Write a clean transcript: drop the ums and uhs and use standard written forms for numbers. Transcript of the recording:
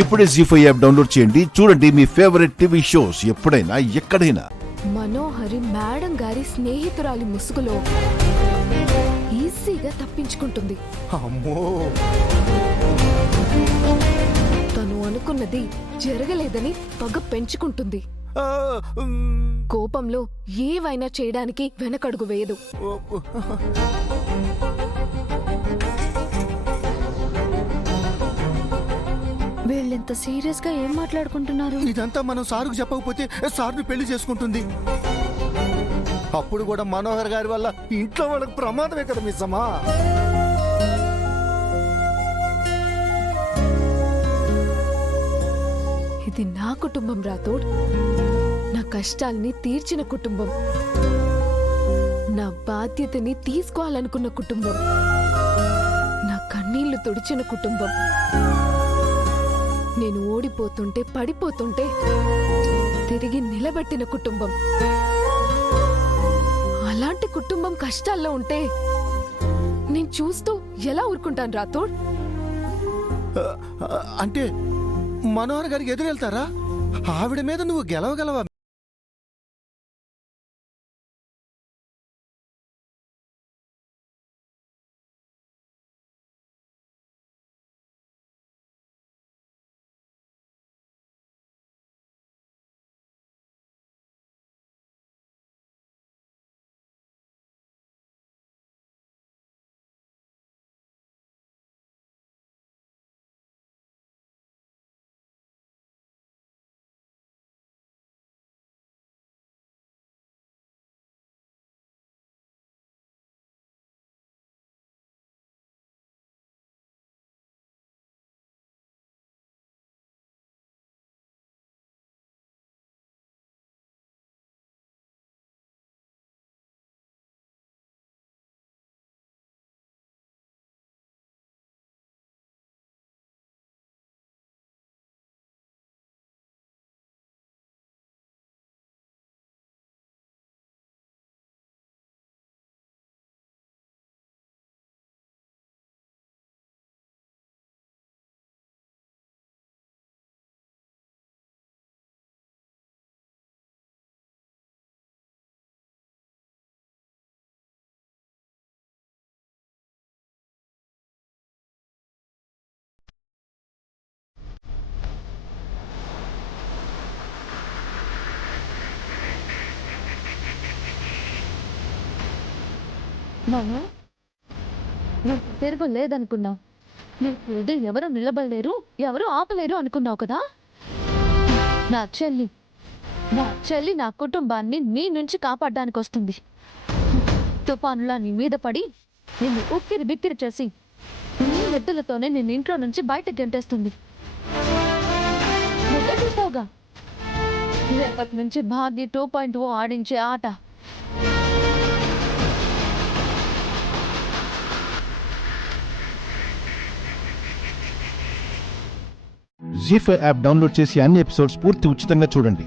ఇప్పుడే జీ5 app download చేయండి. చూడండి మీ ఫేవరెట్ టీవీ షోస్ ఎప్పుడైనా ఎక్కడైనా. మనోహరి మేడం గారి స్నేహితురాలి ముసుగులో ఈజీగా తప్పించుకుంటుంది. అమ్మో, తను అనుకున్నది జరగలేదని పగ పెంచుకుంటుంది. ఆ, కోపంలో ఏవైనా చేయడానికి వెనకడుగు వేయదు. వీళ్ళెంత సీరియస్ గా ఏం మాట్లాడుకుంటున్నారు? ఇదంతా మనం సారుకు చెప్పకపోతే సార్ని పెళ్లి చేసుకుంటుంది. అప్పుడు కూడా మనోహర్ గారి వల్ల ఇంట్లో వాళ్ళకి ప్రమాదమే కదా మిస్సమ్మా. ఇది నా కుటుంబం రాతోడ్. నా కష్టాల్ని తీర్చిన కుటుంబం, నా బాధ్యతని తీసుకోవాలనుకున్న కుటుంబం, నా కన్నీళ్లు తుడిచిన కుటుంబం. నేను ఓడిపోతుంటే పడిపోతుంటే తిరిగి నిలబెట్టిన కుటుంబం. అలాంటి కుటుంబం కష్టాల్లో ఉంటే నేను చూస్తూ ఎలా ఊరుకుంటాను రాతోడ్? అంటే మనోహర్ గారికి ఎదురెళ్తారా? ఆవిడ మీద నువ్వు గెలవగలవా? నువ్వు తిరుగు లేదనుకున్నావు. నువ్వు ఎవరు నిలబడలేరు, ఎవరు ఆపలేరు అనుకున్నావు కదా. నా చెల్లి నా కుటుంబాన్ని నీ నుంచి కాపాడడానికి వస్తుంది. తుఫానులా నీ మీద పడి నిన్ను ఉక్కిరి బిక్కిరి చేసి నీ నెత్తులతోనే నిన్ను ఇంట్లో నుంచి బయటకు గెంటేస్తుంది. నువ్వే చూస్తావుగా, రేపటి నుంచి భాగ్య 2.0 ఆడించే ఆట. జీ5 యాప్ డౌన్లోడ్ చేసి అన్ని ఎపిసోడ్స్ పూర్తి ఉచితంగా చూడండి.